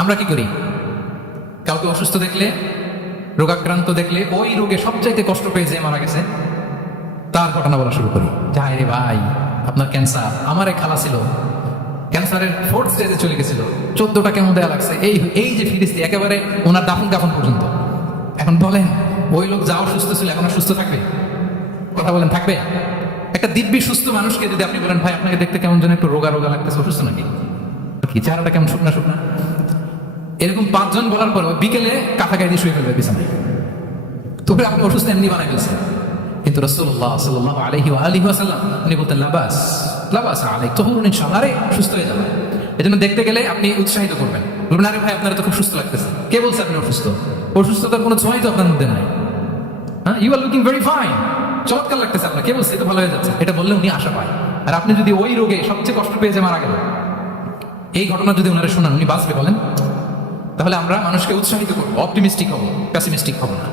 আমরা কি করি? কাউকে অসুস্থ দেখলে, রোগাক্রান্ত দেখলে, ওই রোগে সবচাইতে কষ্ট পেয়ে যে মারা গেছে, তার ঘটনা বলা শুরু করি। যাই রে ভাই, আপনার ক্যান্সার, আমার এক খালা ছিল। ক্যান্সারের ফোর্থ স্টেজে চলে গেছিল। চোদ্দটা কেমন দেয়া লাগছে? এই এই যে ফিরিস্তি, একেবারে ওনার দাফন কাফন পর্যন্ত। এখন বলেন, ওই লোক যাও সুস্থ ছিল, এখন সুস্থ থাকবে? কথা বলেন, থাকবে? একটা দিব্যি সুস্থ মানুষকে যদি আপনি বলেন, ভাই, আপনাকে দেখতে কেমন যেন একটু রোগা রোগা লাগতেছে, অসুস্থ নাকি? কি, চেহারাটা কেমন শুকনা শুকনা? এরকম পাঁচজন বলার পর বিকেলে কাঁথা গায়ে শুয়ে ফেলবে বিছানায়। তবে আপনি অসুস্থ, এমনি বানাই ফেলছেন। কিন্তু রসুল্লাহ সাল্লাহ আলহি আলহি আসাল্লাম উনি বলতেন, লাবাস লাবাস আলাই তখন ইনশাল্লাহ আরে, সুস্থ হয়ে যাবে এই জন্য দেখতে গেলে আপনি উৎসাহিত করবেন। বলবেন, আরে ভাই, আপনারা তো খুব সুস্থ লাগতেছে। কে বলছে আপনি অসুস্থ? অসুস্থতার কোনো ছোঁয়াই তো আপনার মধ্যে নাই। হ্যাঁ you are looking very fine চমৎকার লাগতেছে আপনার। কে বলছে? তো ভালো হয়ে যাচ্ছে। এটা বললে উনি আশা পায়। আর আপনি যদি ওই রোগে সবচেয়ে কষ্ট পেয়ে যে মারা গেল এই ঘটনা যদি ওনারা শোনান, উনি বাঁচবে বলেন? তাহলে আমরা মানুষকে উৎসাহিত করব অপটিমিস্টিক হব প্যাসিমিস্টিক হব না।